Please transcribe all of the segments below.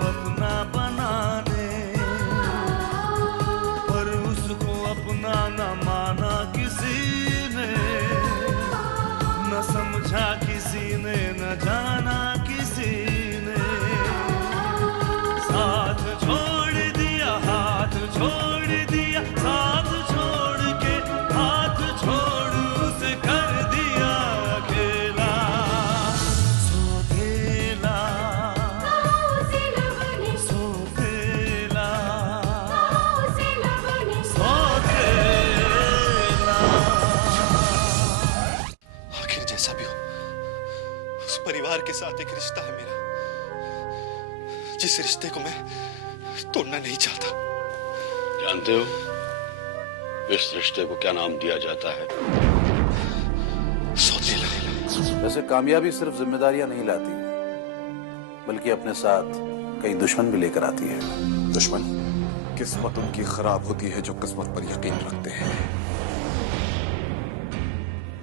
अपना बना ले, पर उसको अपना न माना किसी ने, न समझा किसी ने, न जाना किसी ने। साथ छोड़ दिया, हाथ छोड़ दिया, साथ छोड़ के हाथ छोड़ उसे कर दिया अकेला, सोतेला, सोतेला, सोतेला। आखिर जैसा भी हो, उस परिवार के साथ एक रिश्ता है मेरा, जिस रिश्ते को मैं तोड़ना नहीं चाहता। जानते हो इस रिश्ते को क्या नाम दिया जाता है? सौतेला। वैसे कामयाबी सिर्फ जिम्मेदारियां नहीं लाती, बल्कि अपने साथ कई दुश्मन भी लेकर आती है। दुश्मन? किस्मत उनकी खराब होती है जो किस्मत पर यकीन रखते हैं।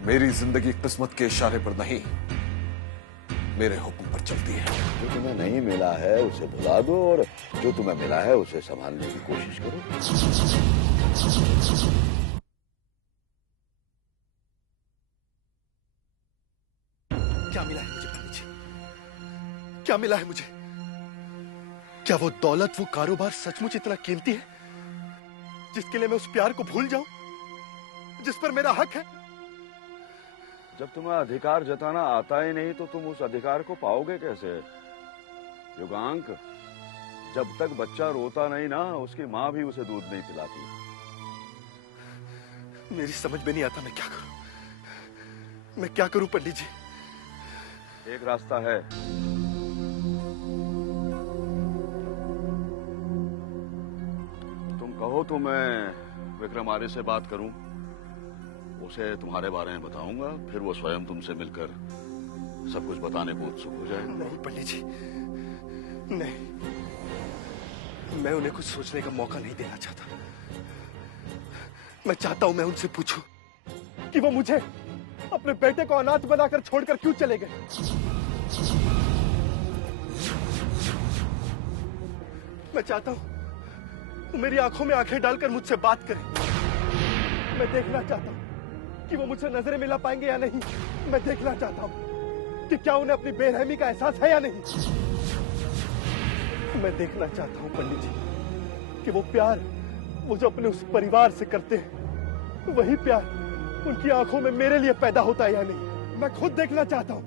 मेरी जिंदगी किस्मत के इशारे पर नहीं, मेरे हुक्म पर चलती है। जो तुम्हें नहीं मिला है उसे भुला दो और जो तुम्हें मिला है उसे संभालने की कोशिश करो। क्या मिला है मुझे पंडित जी? क्या मिला है मुझे? क्या वो दौलत, वो कारोबार सचमुच इतना कीमती है जिसके लिए मैं उस प्यार को भूल जाऊं जिस पर मेरा हक है? जब तुम्हें अधिकार जताना आता ही नहीं तो तुम उस अधिकार को पाओगे कैसे? युगांक, जब तक बच्चा रोता नहीं ना, उसकी माँ भी उसे दूध नहीं पिलाती। मेरी समझ में नहीं आता मैं क्या करूं। मैं क्या करूं पंडित जी? एक रास्ता है। तुम कहो तो मैं विक्रम आर्य से बात करूं, उसे तुम्हारे बारे में बताऊंगा, फिर वो स्वयं तुमसे मिलकर सब कुछ बताने को उत्सुक हो जाए। नहीं पंडित जी, नहीं, मैं उन्हें कुछ सोचने का मौका नहीं देना चाहता। मैं चाहता हूं मैं उनसे पूछूं कि वो मुझे, अपने बेटे को अनाथ बनाकर छोड़कर क्यों चले गए। मैं चाहता हूं वो मेरी आंखों में आंखें डालकर मुझसे बात करें। मैं देखना चाहता हूं कि वो मुझसे नजरें मिला पाएंगे या नहीं। मैं देखना चाहता हूं कि क्या उन्हें अपनी बेरहमी का एहसास है या नहीं। मैं देखना चाहता हूं पंडित जी कि वो प्यार वो जो अपने उस परिवार से करते हैं, वही प्यार उनकी आंखों में मेरे लिए पैदा होता है या नहीं। मैं खुद देखना चाहता हूं।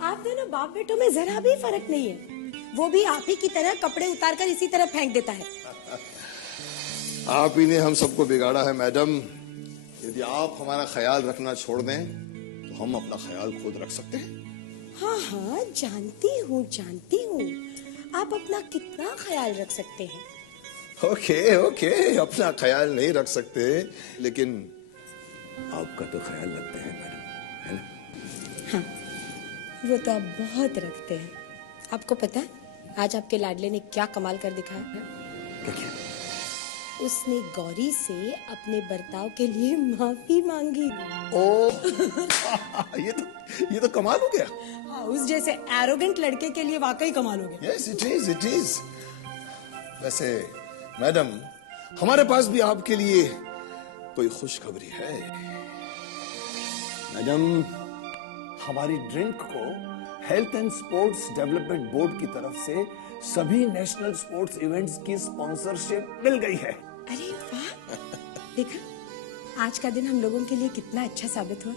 आप दोनों बाप बेटों में जरा भी फर्क नहीं है। वो भी आप ही की तरह कपड़े उतारकर इसी तरह फेंक देता है। आप ही ने हम सबको बिगाड़ा है मैडम। यदि आप हमारा ख्याल रखना छोड़ दें तो हम अपना ख्याल खुद रख सकते हैं। हाँ हाँ, जानती हूँ जानती हूँ, आप अपना कितना ख्याल रख सकते हैं। ओके ओके, अपना ख्याल नहीं रख सकते लेकिन आपका तो ख्याल रखते हैं मैडम, है ना? हाँ, वो तो आप बहुत रखते हैं। आपको पता है आज आपके लाडले ने क्या कमाल कर दिखाया? क्या किया? उसने गौरी से अपने बर्ताव के लिए माफी मांगी। ओ ये तो कमाल हो गया। हाँ, उस जैसे एरोगेंट लड़के के लिए वाकई कमाल हो गया। Yes it is. वैसे मैडम, हमारे पास भी आपके लिए कोई खुशखबरी है। मैडम, हमारी ड्रिंक को health and sports development board की तरफ से सभी नेशनल स्पोर्ट्स इवेंट्स की स्पॉन्सरशिप मिल गई है। अरे वाह, देखा आज का दिन हम लोगों के लिए कितना अच्छा साबित हुआ।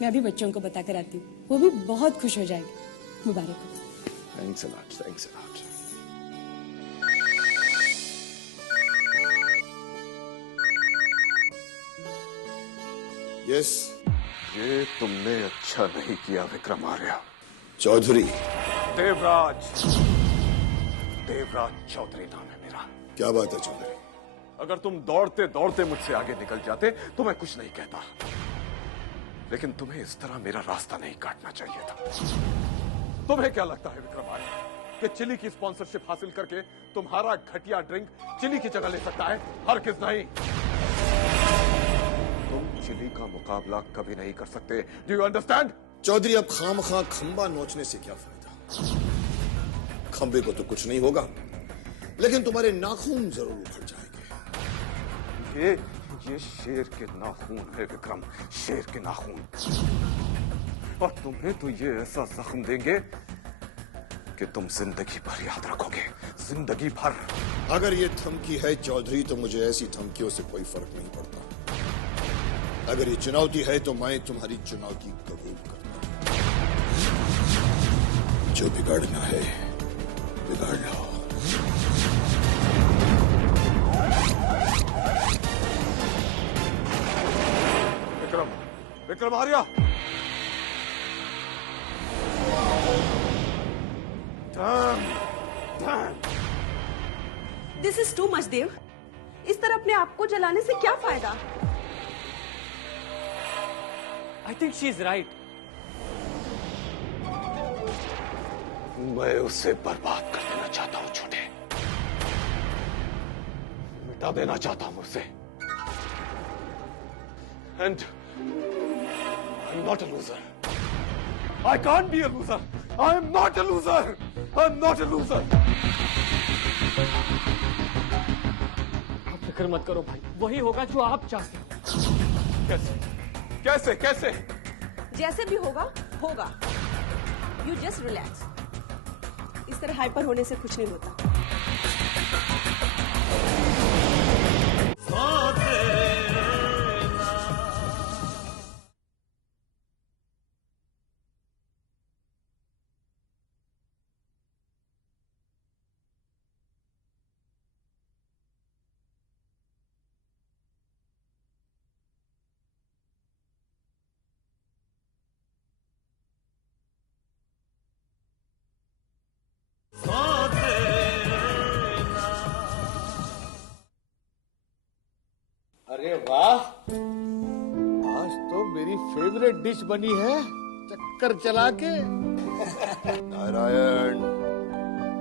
मैं अभी बच्चों को बताकर आती हूँ, वो भी बहुत खुश हो जाएंगे। मुबारक हो। Thanks a lot, thanks a lot. Yes, ये तुमने अच्छा नहीं किया विक्रम आर्य। चौधरी। देवराज चौधरी नाम है मेरा। क्या बात है चौधरी? अगर तुम दौड़ते दौड़ते मुझसे आगे निकल जाते तो मैं कुछ नहीं कहता, लेकिन तुम्हें इस तरह मेरा रास्ता नहीं काटना चाहिए था। तुम्हें क्या लगता है विक्रम आर्य, कि चिली की स्पॉन्सरशिप हासिल करके तुम्हारा घटिया ड्रिंक चिली की जगह ले सकता है? हरगिज नहीं। तुम चिली का मुकाबला कभी नहीं कर सकते। Do you understand? चौधरी, अब खामखा खंबा नोचने से क्या फायदा? खंबे को तो कुछ नहीं होगा, लेकिन तुम्हारे नाखून जरूर उखड़ जाएंगे। ये शेर के नाखून है विक्रम, शेर के नाखून। और तुम्हें तो ये ऐसा जख्म देंगे कि तुम जिंदगी भर याद रखोगे, जिंदगी भर। अगर ये धमकी है चौधरी, तो मुझे ऐसी धमकियों से कोई फर्क नहीं पड़ता। अगर ये चुनौती है तो मैं तुम्हारी चुनौती कबूल करता हूं। जो बिगाड़ना है बिगाड़ लो। Vikram, Vikram Arya. This is too much Dev. इस तरह अपने आप को जलाने से क्या फायदा? I think she's right. मैं उसे बर्बाद कर देना चाहता हूं छोटे, मिटा देना चाहता हूं उसे। And I'm not a loser. I can't be a loser. I'm not a loser. I'm not a loser. आप फिक्र मत करो भाई, वही होगा जो आप चाहते हो। कैसे कैसे कैसे? जैसे भी होगा होगा। You just relax. इस तरह हाइपर होने से कुछ नहीं होता। अरे वाह, आज तो मेरी फेवरेट डिश बनी है, चक्कर चला के। नारायण,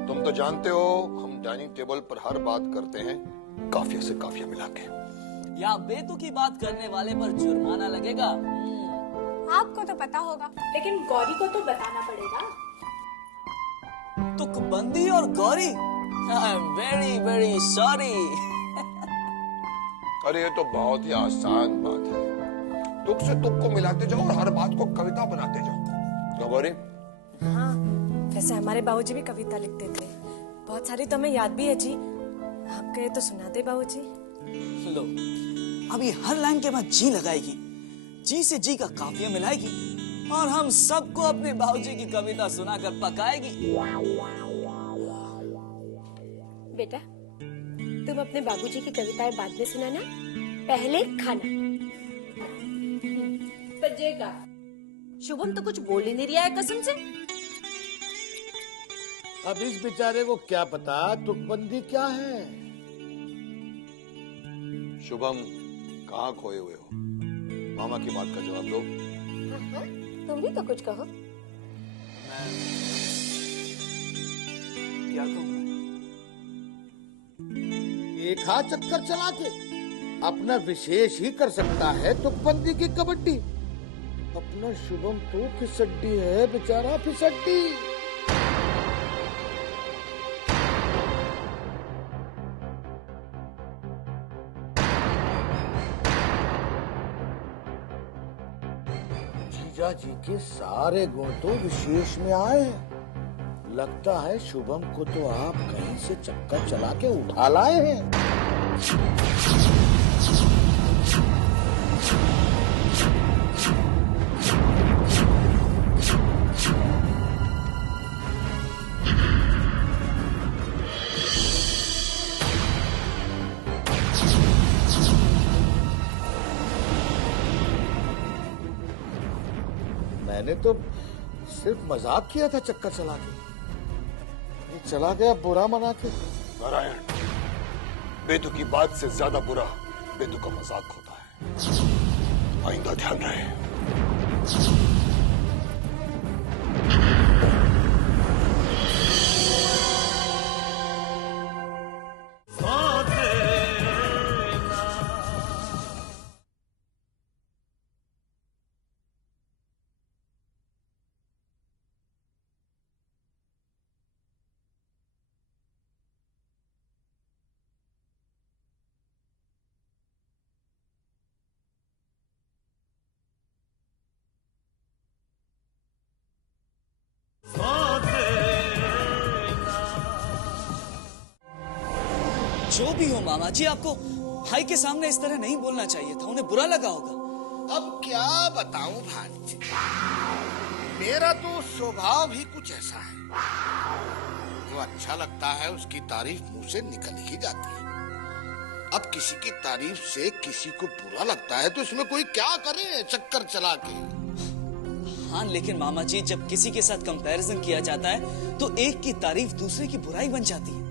तुम तो जानते हो हम डाइनिंग टेबल पर हर बात करते हैं काफिया से काफिया मिला के। या बेतुकी बात करने वाले पर जुर्माना लगेगा। आपको तो पता होगा, लेकिन गौरी को तो बताना पड़ेगा। तुकबंदी और Gauri, I am very very sorry. अरे ये तो बहुत ही आसान बात है। तुक से तुक को मिलाते जाओ और हर बात को कविता बनाते जाओ। क्यों गौरी? हाँ, वैसे हमारे बाबूजी भी कविता लिखते थे, बहुत सारी तो हमें याद भी है जी। आप कहे तो सुना दे बाबूजी। लो, अभी हर लाइन के बाद जी लगाएगी, जी से जी का काफिया मिलाएगी और हम सबको अपने बाबूजी की कविता सुनाकर पकाएगी। बेटा, तुम अपने बाबूजी की कविताएं बाद में सुनाना, पहले खाना। बजेगा। शुभम तो कुछ बोल ही नहीं रहा है कसम से। अब इस बेचारे को क्या पता तुकबंदी क्या है। शुभम, कहाँ खोए हुए हो? मामा की बात का जवाब दो। हाँ, तुम भी तो कुछ कहो। क्या कहूँ? एक हाथ चक्कर चला के अपना विशेष ही कर सकता है तुकबंदी की कबड्डी। अपना शुभम तो फिसड्डी है, बेचारा फिसड्डी। जीजा जी के सारे गुण तो विशेष में आए हैं। लगता है शुभम को तो आप कहीं से चक्कर चला के उठा लाए हैं। मैंने तो सिर्फ मजाक किया था चक्कर चला के, ये चला गया बुरा मना के। नारायण, बेतुकी बात से ज्यादा बुरा बेतुका मजाक होता है। आइंदा ध्यान रहे। जो भी हो मामा जी, आपको भाई के सामने इस तरह नहीं बोलना चाहिए था, उन्हें बुरा लगा होगा। अब क्या बताऊं भांजे, मेरा तो स्वभाव ही कुछ ऐसा है, जो अच्छा लगता है उसकी तारीफ मुंह से निकल ही जाती है। अब किसी की तारीफ से किसी को बुरा लगता है तो इसमें कोई क्या करे चक्कर चला के। हाँ, लेकिन मामा जी, जब किसी के साथ कंपैरिजन किया जाता है तो एक की तारीफ दूसरे की बुराई बन जाती है।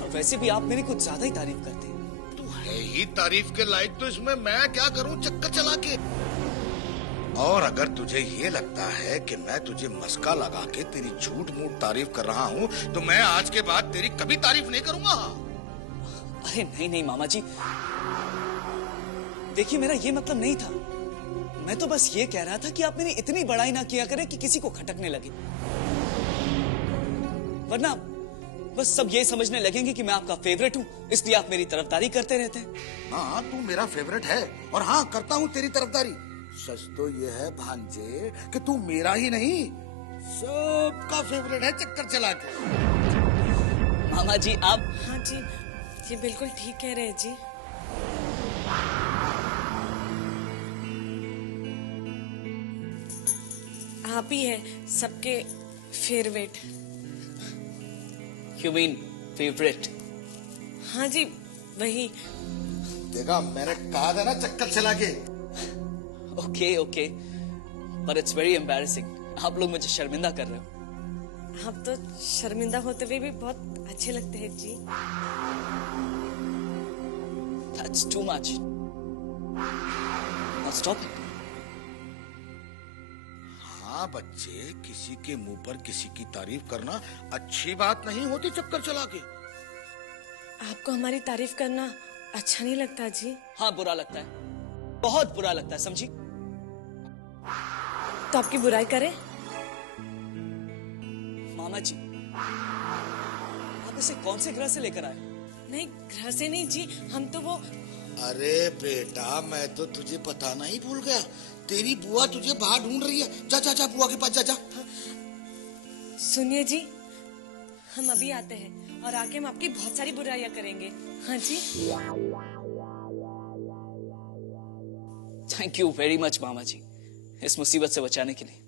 और वैसे भी आप मेरी कुछ ज्यादा ही तारीफ करते हैं। तू है ही तारीफ के लायक, तो इसमें मैं क्या करूं चक्कर चला के। और अगर तुझे ये लगता है कि मैं तुझे मस्का लगा के तेरी झूठ मूठ तारीफ कर रहा हूँ, तो मैं आज के बाद तेरी कभी तारीफ नहीं करूंगा। अरे नहीं नहीं मामा जी, देखिए मेरा ये मतलब नहीं था। मैं तो बस ये कह रहा था कि आप मेरी इतनी बड़ाई ना किया करें कि किसी को खटकने लगे, वरना बस सब ये समझने लगेंगे कि मैं आपका फेवरेट हूँ, इसलिए आप मेरी तरफदारी करते रहते हैं। हाँ, तू मेरा फेवरेट है और हाँ, करता हूँ तेरी तरफदारी। सच तो ये है भांजे कि तू मेरा ही नहीं सबका फेवरेट है चक्कर चला के। मामा जी आप। हाँ जी, ये बिल्कुल ठीक कह रहे हैं जी। आप ही हैं सबके फेवरेट। You mean favorite? हाँ जी, वही। देखा, मैंने कहा था ना चक्कर चला के। Okay okay, but it's very embarrassing. आप लोग मुझे शर्मिंदा कर रहे हो। आप तो शर्मिंदा होते हुए भी बहुत अच्छे लगते हैं जी। That's too much. Now stop it. हाँ बच्चे, किसी के मुंह पर किसी की तारीफ करना अच्छी बात नहीं होती चक्कर चला के। आपको हमारी तारीफ करना अच्छा नहीं लगता जी? हाँ, बुरा लगता है, बहुत बुरा लगता है, समझी? तो आपकी बुराई करें? मामा जी, आप इसे कौन से ग्रह से लेकर आए? नहीं, ग्रह से नहीं जी, हम तो वो। अरे बेटा, मैं तो तुझे बताना ही भूल गया, तेरी बुआ तुझे बाहर ढूंढ रही है। जा जा जा, बुआ के पास जा जा। सुनिए जी, हम अभी आते हैं और आके हम आपकी बहुत सारी बुराइयां करेंगे। हाँ जी। थैंक यू वेरी मच मामा जी, इस मुसीबत से बचाने के लिए।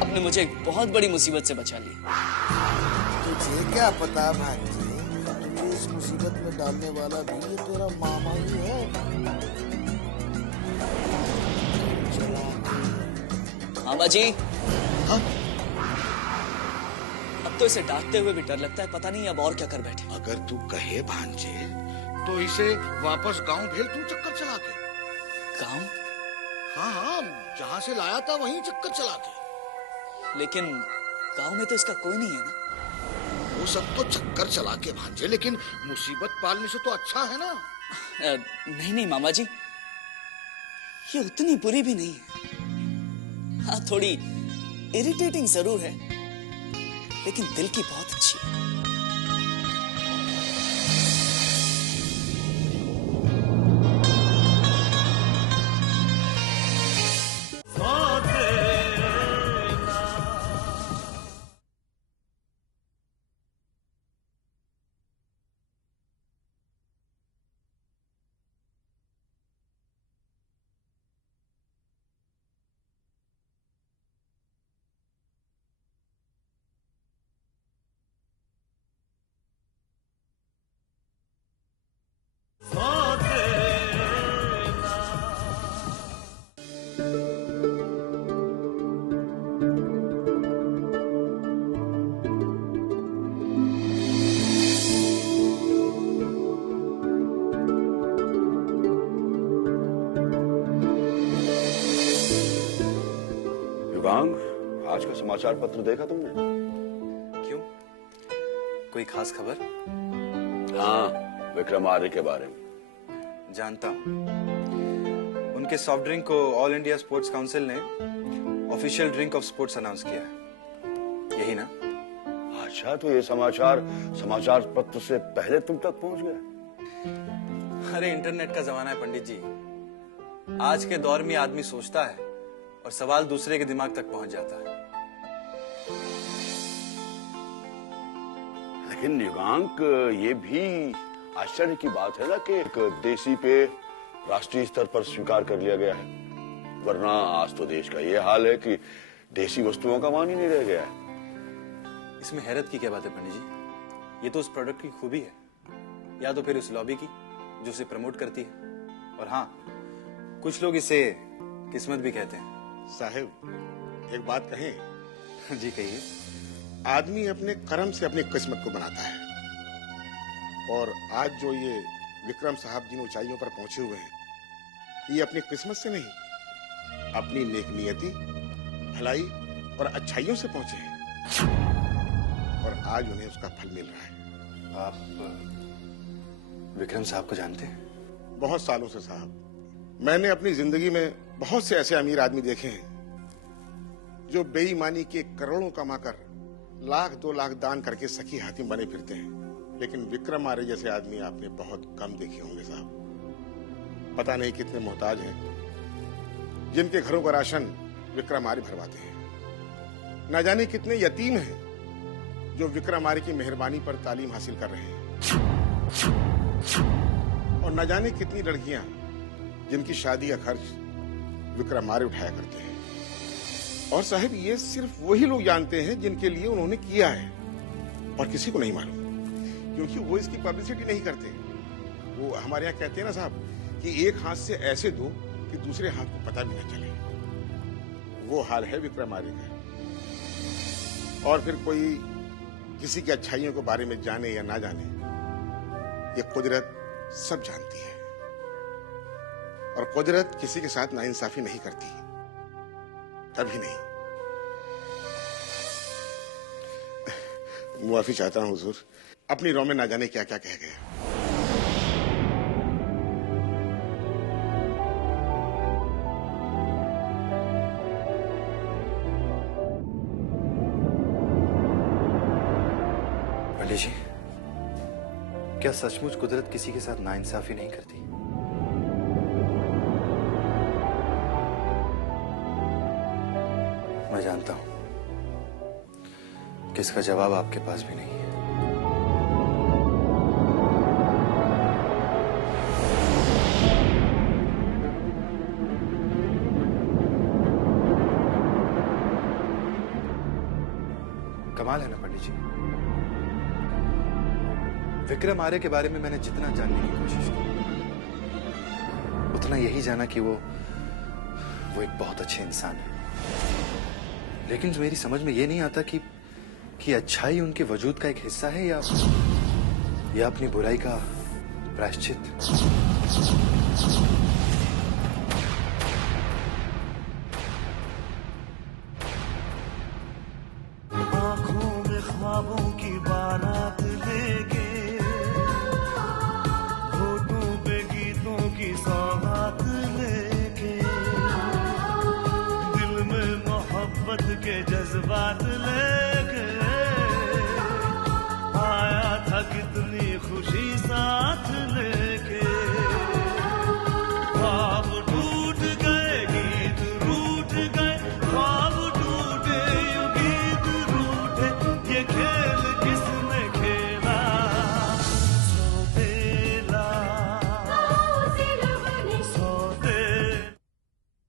आपने मुझे एक बहुत बड़ी मुसीबत से बचा लिया। तुझे क्या पता भांजे, तुझे इस मुसीबत में डालने वाला भी ये तेरा मामा ही है। मामा जी। हाँ? अब तो इसे डांटते हुए भी डर लगता है, पता नहीं अब और क्या कर बैठे। अगर तू कहे भांजे तो इसे वापस गांव भेज तू चक्कर चला के। गांव? हाँ हाँ, जहाँ से लाया था वहीं चक्कर चला के। लेकिन गांव में तो इसका कोई नहीं है ना। वो सब तो चक्कर चला के भांजे, लेकिन मुसीबत पालने से तो अच्छा है ना। नहीं नहीं मामा जी, ये उतनी बुरी भी नहीं है। हाँ, थोड़ी इरिटेटिंग जरूर है, लेकिन दिल की बहुत अच्छी है। आज का समाचार पत्र देखा तुमने? क्यों, कोई खास खबर? हाँ, विक्रमादित्य के बारे में। जानता हूं, उनके सॉफ्ट ड्रिंक को ऑल इंडिया स्पोर्ट्स काउंसिल ने official drink of sports announce किया है, यही ना? अच्छा, तो ये समाचार पत्र से पहले तुम तक पहुंच गया? अरे इंटरनेट का जमाना है पंडित जी। आज के दौर में आदमी सोचता है और सवाल दूसरे के दिमाग तक पहुंच जाता है। लेकिन युगांक, ये भी आश्चर्य की बात है ना कि एक देसी पे राष्ट्रीय स्तर पर स्वीकार कर लिया गया है। वरना आज तो देश का ये हाल है कि देसी वस्तुओं का मान ही नहीं रह गया है। इसमें हैरत की क्या बात है पंडित जी? ये तो उस प्रोडक्ट की खूबी है, या तो फिर उस लॉबी की जो उसे प्रमोट करती है। और हाँ, कुछ लोग इसे किस्मत भी कहते हैं। साहब एक बात कहें? जी कहिए। आदमी अपने कर्म से अपनी किस्मत को बनाता है, और आज जो ये विक्रम साहब जिन ऊंचाइयों पर पहुंचे हुए हैं, ये अपनी किस्मत से नहीं, अपनी नेकनियती, भलाई और अच्छाइयों से पहुंचे हैं, और आज उन्हें उसका फल मिल रहा है। आप विक्रम साहब को जानते हैं? बहुत सालों से साहब। मैंने अपनी जिंदगी में बहुत से ऐसे अमीर आदमी देखे हैं जो बेईमानी के करोड़ों कमाकर लाख 2 लाख दान करके सखी हातिम बने फिरते हैं, लेकिन विक्रम आर्य जैसे आदमी आपने बहुत कम देखे होंगे साहब। पता नहीं कितने मोहताज हैं जिनके घरों का राशन विक्रम आर्य भरवाते हैं। न जाने कितने यतीम हैं जो विक्रम आर्य की मेहरबानी पर तालीम हासिल कर रहे हैं, और न जाने कितनी लड़कियां जिनकी शादी का खर्च विक्रम आर्य उठाया करते हैं। और साहब ये सिर्फ वही लोग जानते हैं जिनके लिए उन्होंने किया है, और किसी को नहीं मालूम, क्योंकि वो इसकी पब्लिसिटी नहीं करते। वो हमारे यहाँ कहते हैं ना साहब कि एक हाथ से ऐसे दो कि दूसरे हाथ को पता भी न चले। वो हाल है विक्रम आर्य का। और फिर कोई किसी की अच्छाइयों के बारे में जाने या ना जाने, ये कुदरत सब जानती है, और कुदरत किसी के साथ नाइंसाफी नहीं करती, कभी नहीं। मुआफी चाहता हूं हुजूर, अपनी रौ में ना जाने क्या क्या कह गया। पंडित जी, क्या सचमुच कुदरत किसी के साथ नाइंसाफी नहीं करती? मैं जानता हूं कि इसका जवाब आपके पास भी नहीं है। कमाल है ना पंडित जी, विक्रम आर्य के बारे में मैंने जितना जानने की कोशिश की, उतना यही जाना कि वो एक बहुत अच्छे इंसान है। लेकिन मेरी समझ में ये नहीं आता कि अच्छाई उनके वजूद का एक हिस्सा है या अपनी बुराई का प्रायश्चित।